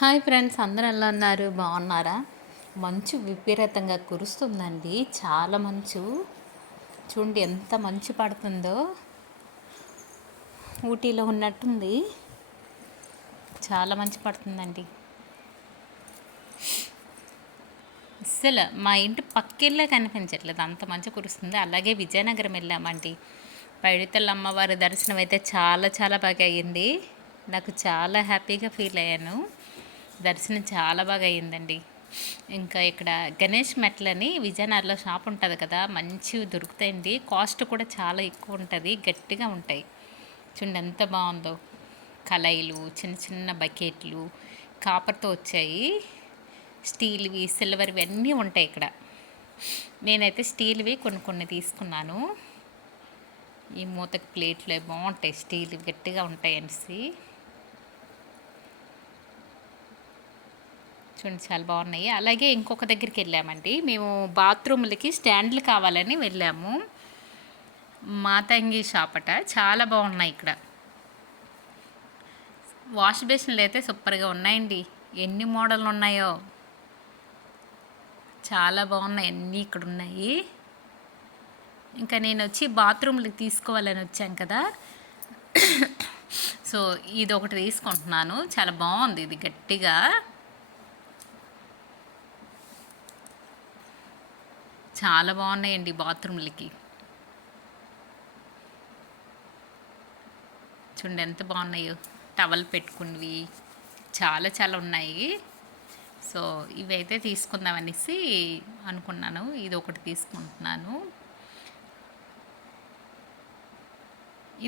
Hi friends, అందరూ ఎలా ఉన్నారు? బాగున్నారా? మంచు విపరీతంగా కురుస్తుందండి. చాలా మంచు. చూడండి ఎంత మంచు పడుతుందో. ఊటీలో ఉన్నట్టుంది. చాలా మంచు పడుతుందండి. అస్సలు మా ఇంటి పక్కెళ్ళే కనిపించట్లేదు, అంత మంచు కురుస్తుంది. అలాగే విజయనగరం వెళ్ళామండి. పైడితల్లి అమ్మవారి దర్శనం అయితే చాలా చాలా బాగా అయ్యింది. నాకు చాలా హ్యాపీగా ఫీల్ అయ్యాను. దర్శనం చాలా బాగా అయ్యిందండి. ఇంకా ఇక్కడ గణేష్ మెట్లని విజయనగరంలో షాప్ ఉంటుంది కదా, మంచివి దొరుకుతాయండి. కాస్ట్ కూడా చాలా ఎక్కువ ఉంటుంది, గట్టిగా ఉంటాయి. చూడండి ఎంత బాగుందో. కళాయిలు, చిన్న చిన్న బకెట్లు కాపర్తో వచ్చాయి. స్టీల్వి, సిల్వర్వి అన్నీ ఉంటాయి ఇక్కడ. నేనైతే స్టీల్వి కొన్ని తీసుకున్నాను. ఈ మూతకి ప్లేట్లు బాగుంటాయి, స్టీల్ గట్టిగా ఉంటాయి అనేసి. చూడండి చాలా బాగున్నాయి. అలాగే ఇంకొక దగ్గరికి వెళ్ళామండి. మేము బాత్రూమ్లకి స్టాండ్లు కావాలని వెళ్ళాము. మాతంగి షాప్ అట, చాలా బాగున్నాయి ఇక్కడ. వాష్ బేసిన్లు అయితే సూపర్గా ఉన్నాయండి. ఎన్ని మోడల్ ఉన్నాయో, చాలా బాగున్నాయి అన్నీ ఇక్కడ ఉన్నాయి. ఇంకా నేను వచ్చి బాత్రూమ్లకి తీసుకోవాలని వచ్చాను కదా, సో ఇది ఒకటి తీసుకుంటున్నాను. చాలా బాగుంది ఇది, గట్టిగా. చాలా బాగున్నాయండి బాత్రూమ్లకి. చూడండి ఎంత బాగున్నాయో. టవల్ పెట్టుకున్నవి చాలా చాలా ఉన్నాయి. సో ఇవైతే తీసుకుందామనేసి అనుకున్నాను. ఇది ఒకటి తీసుకుంటున్నాను.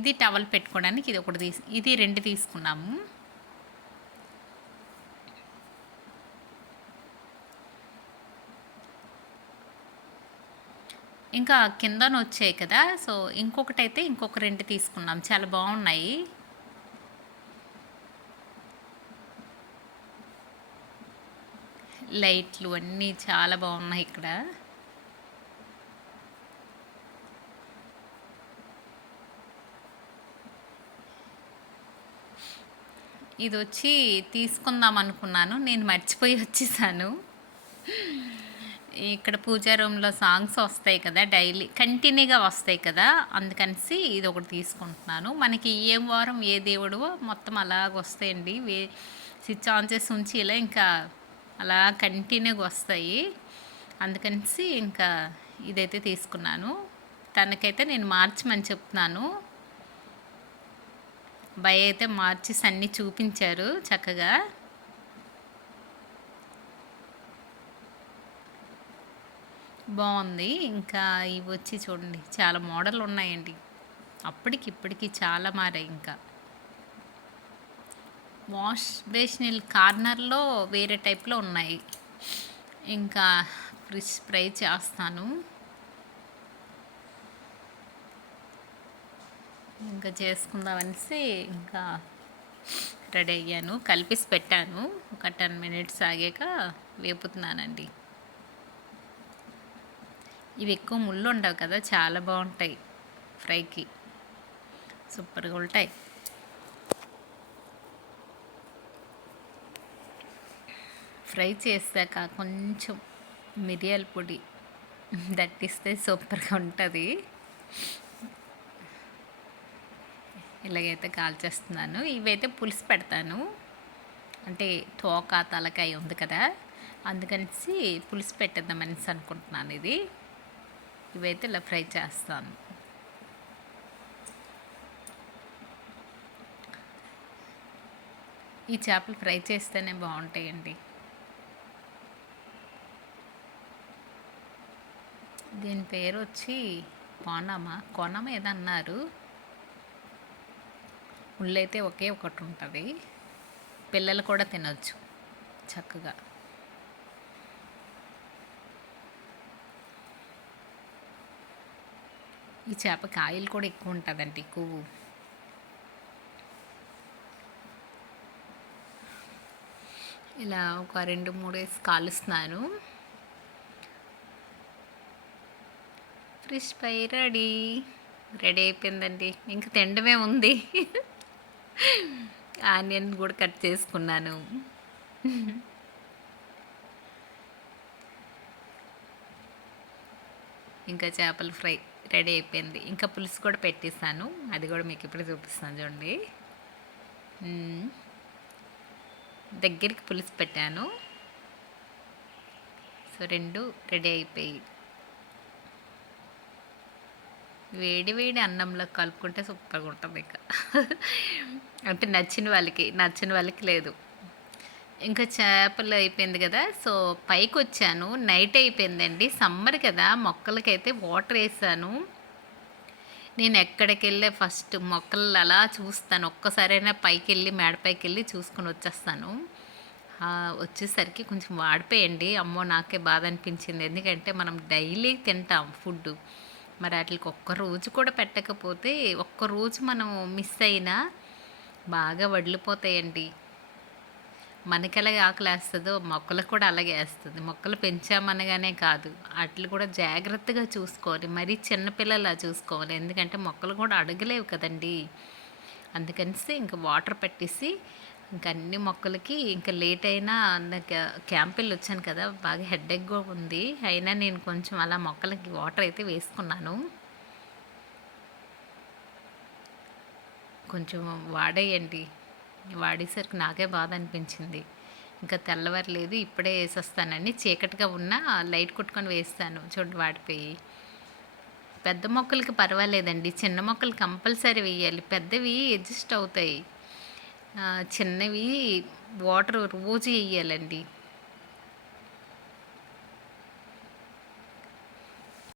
ఇది టవల్ పెట్టుకోవడానికి ఇది ఒకటి ఇది రెండు తీసుకున్నాము. ఇంకా కిందన వచ్చాయి కదా, సో ఇంకొక రెండు తీసుకున్నాం. చాలా బాగున్నాయి. లైట్లు అన్నీ చాలా బాగున్నాయి ఇక్కడ. ఇది వచ్చి తీసుకుందాం అనుకున్నాను, నేను మర్చిపోయి వచ్చేసాను. ఇక్కడ పూజా రూమ్లో సాంగ్స్ వస్తాయి కదా, డైలీ కంటిన్యూగా వస్తాయి కదా, అందుకనిసి ఇది ఒకటి తీసుకుంటున్నాను. మనకి ఏ వారం ఏ దేవుడు మొత్తం అలాగ వస్తాయండి. స్విచ్ ఆన్ చేసి ఉంచి ఇలా ఇంకా అలా కంటిన్యూగా వస్తాయి. అందుకనిసి ఇంకా ఇదైతే తీసుకున్నాను. తనకైతే నేను మార్చమని చెప్తున్నాను. భయ అయితే మార్చి అన్నీ చూపించారు చక్కగా. బాగుంది. ఇంకా ఇవి వచ్చి చూడండి చాలా మోడల్ ఉన్నాయండి. ఇప్పటికి చాలా మారాయి. ఇంకా వాష్ బేసిన్ కార్నర్లో వేరే టైప్లో ఉన్నాయి. ఇంకా ఫ్రిష్ ఫ్రై చేస్తాను. ఇంకా చేసుకుందామనేసి ఇంకా రెడీ అయ్యాను. కలిపేసి పెట్టాను. ఒక 10 minutes ఆగాక వేపుతున్నానండి. ఇవి ఎక్కువ ముళ్ళు ఉండవు కదా, చాలా బాగుంటాయి ఫ్రైకి. సూపర్గా ఉంటాయి. ఫ్రై చేశాక కొంచెం మిరియాల పొడి దట్టిస్తే సూపర్గా ఉంటుంది. ఇలాగైతే కాల్చేస్తున్నాను. ఇవైతే పులుసు పెడతాను, అంటే తోక తలకాయ ఉంది కదా, అందుకనిసి పులుసు పెట్టేద్దామనేసి అనుకుంటున్నాను. ఇవైతే ఇలా ఫ్రై చేస్తాను. ఈ చేపలు ఫ్రై చేస్తేనే బాగుంటాయండి. దీని పేరు వచ్చి కోనమ ఏదన్నారు. ముళ్ళైతే ఒకే ఒకటి ఉంటుంది. పిల్లలు కూడా తినొచ్చు చక్కగా. ఈ చేపకి ఆయిల్ కూడా ఎక్కువ ఉంటుందండి, కొవ్వు. ఇలా ఒక 2-3 వేసి కాలుస్తున్నాను. ఫిష్ ఫ్రై రెడీ అయిపోయిందండి. ఇంక తినడమే ఉంది. ఆనియన్ కూడా కట్ చేసుకున్నాను. ఇంకా చేపల ఫ్రై రెడీ అయిపోయింది. ఇంకా పులుసు కూడా పెట్టేసాను. అది కూడా మీకు ఇప్పుడు చూపిస్తాను చూడండి. మ్మ్. దగ్గరికి పులుసు పెట్టాను. సో 2 రెడీ అయిపోయి వేడి వేడి అన్నంలో కలుపుకుంటే సూపర్గా ఉంటుంది ఇంకా. అంటే నచ్చిన వాళ్ళకి లేదు. ఇంకా చేపలు అయిపోయింది కదా, సో పైకి వచ్చాను. నైట్ అయిపోయిందండి, సమ్మర్ కదా, మొక్కలకైతే వాటర్ వేసాను. నేను ఎక్కడికి వెళ్ళే ఫస్ట్ మొక్కలు అలా చూస్తాను. ఒక్కసారైనా పైకి వెళ్ళి మేడపైకి వెళ్ళి చూసుకొని వచ్చేస్తాను. వచ్చేసరికి కొంచెం వాడిపోయండి. అమ్మో నాకే బాధ అనిపించింది. ఎందుకంటే మనం డైలీ తింటాం ఫుడ్, మరి వాటికి ఒక్కరోజు కూడా పెట్టకపోతే ఒక్కరోజు మనం మిస్ అయినా బాగా వడిలిపోతాయండి. మనకి ఎలాగ ఆకలేస్తుందో మొక్కలకు కూడా అలాగే వేస్తుంది. మొక్కలు పెంచామనగానే కాదు, వాటిని కూడా జాగ్రత్తగా చూసుకోవాలి. మరీ చిన్నపిల్లలా చూసుకోవాలి, ఎందుకంటే మొక్కలు కూడా అడగలేవు కదండి. అందుకనిసి ఇంకా వాటర్ పెట్టేసి ఇంక అన్ని మొక్కలకి ఇంకా లేట్ అయినా నాకు క్యాంప్ వెళ్ళి వచ్చాను కదా, బాగా హెడేక్గా ఉంది. అయినా నేను కొంచెం అలా మొక్కలకి వాటర్ అయితే వేసుకున్నాను. కొంచెం వాడేయండి. వాడేసరికి నాకే బాధ అనిపించింది. ఇంకా తెల్లవారలేదు, ఇప్పుడే వేసేస్తానని చీకటిగా ఉన్న లైట్ కొట్టుకొని వేస్తాను. చూడండి వాడిపోయి. పెద్ద మొక్కలకి పర్వాలేదండి, చిన్న మొక్కలు కంపల్సరీ వేయాలి. పెద్దవి అడ్జస్ట్ అవుతాయి, చిన్నవి వాటర్ రోజు వేయాలండి.